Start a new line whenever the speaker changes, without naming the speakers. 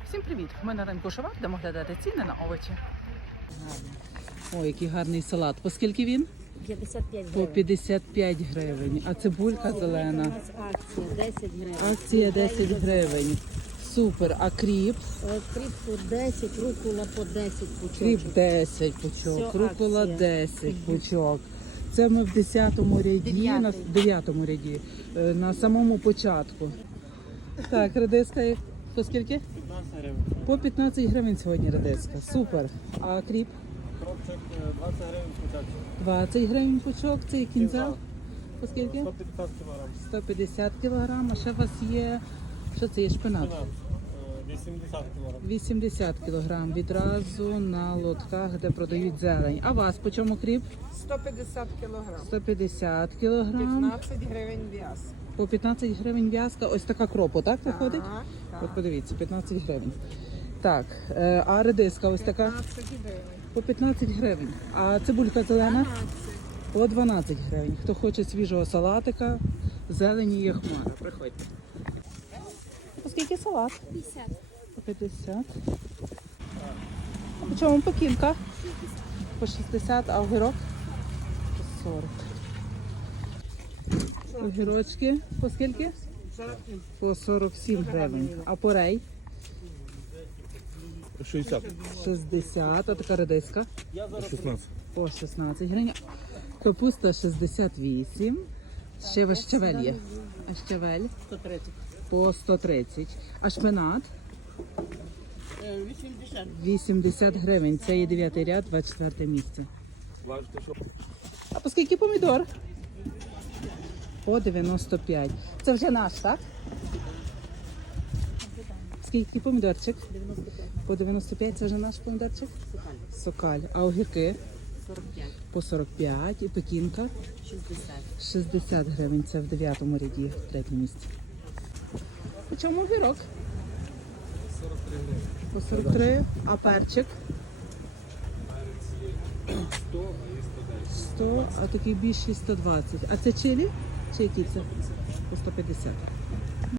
Всім привіт! Ми на ринку Шовар, будемо глядати ціни на овочі. Ой, який гарний салат. По скільки він?
55
По
гривень.
55 гривень. А цибулька
У
зелена?
нас акція 10 гривень.
Акція 10 гривень. Супер. А кріп?
Кріп по 10, рукола по 10 пучочок.
Кріп 10 пучок,
Все,
рукола
акція.
10 пучок. Це ми в 10-му ряді, на 9-му ряді, на самому початку. Так, редиска по скільки?
15 гривень.
По 15 гривень сьогодні редиска. Супер. А кріп?
Кропчик 20 гривень спочатку.
20 гривень пучок. Це кінзал? По скільки?
150 кг.
150 кг. А ще у вас є, що це є, шпинат?
80 кг.
80 кг. Відразу на лотках, де продають зелень. А вас по чому кріп?
150 кг.
150 кг.
15 гривень в'яз.
По 15 гривень в'язка. Ось така кропу, так, виходить?
Так,
От подивіться, 15 гривень. Так, а редиска ось така?
15 гривень.
По 15 гривень. А цибулька зелена? По 12 гривень. Хто хоче свіжого салатика, зелені є хмара. Приходьте. По скільки салат?
50.
По 50. А по чому пекінка? По 60, а огірок? По 40. Огірочки по скільки?
47.
По 47 гривень. А порей?
60.
60. А така редиска?
16.
По 16 гривень. Капуста 68. Ще ващавель є. А щавель
130.
по 130. А шпинат
80.
80 гривень. Це є 9 ряд, 24 місце. А по скільки помідор? По 95. Це вже наш, так? Скільки помідорчик?
95.
По 95 це вже наш помідорчик? Сокаль. А огірки?
45.
По 45. І пекінка?
60.
60 гривень. Це в 9-му ряді, в 3-му місці. По чому огірок?
43 гривень.
По 43. А перчик?
100 і 110.
100, а такий більший 120. А це чилі? Чи які це? По 150.